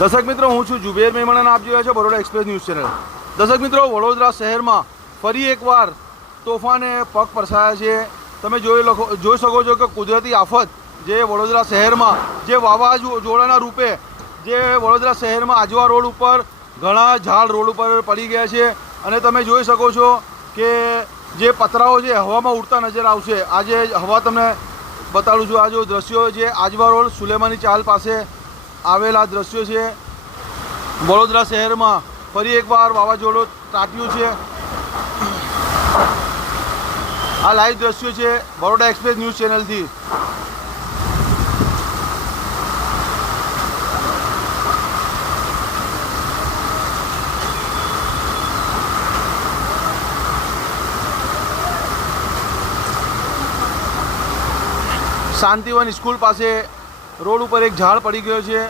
દર્શક મિત્રો, હું છું જુબેર મેમણ અને આપ જોઈ રહ્યા છો બરોડા એક્સપ્રેસ ન્યૂઝ ચેનલ। દર્શક મિત્રો, વડોદરા શહેરમાં ફરી એકવાર તોફાને પગ પરસાયા છે। તમે જોઈ શકો છો કે કુદરતી આફત જે વડોદરા શહેરમાં જે વાવાઝોડાના રૂપે જે વડોદરા શહેરમાં આજવા રોડ ઉપર ઘણા ઝાડ રોડ ઉપર પડી ગયા છે અને તમે જોઈ શકો છો કે જે પતરાઓ છે હવામાં ઉડતા નજર આવશે। આજે હવા તમને બતાડું છું। આ જો દ્રશ્યો છે આજવા રોડ સુલેમાની ચાલ પાસે આવેલા દ્રશ્યો છે। વડોદરા શહેરમાં ફરી એકવાર વાવાઝોડું ત્રાટ્યું છે। આ લાઈવ દ્રશ્યો છે બરોડા એક્સપ્રેસ ન્યૂઝ ચેનલથી। શાંતિવન સ્કૂલ પાસે રોડ ઉપર એક ઝાડ પડી ગયો છે।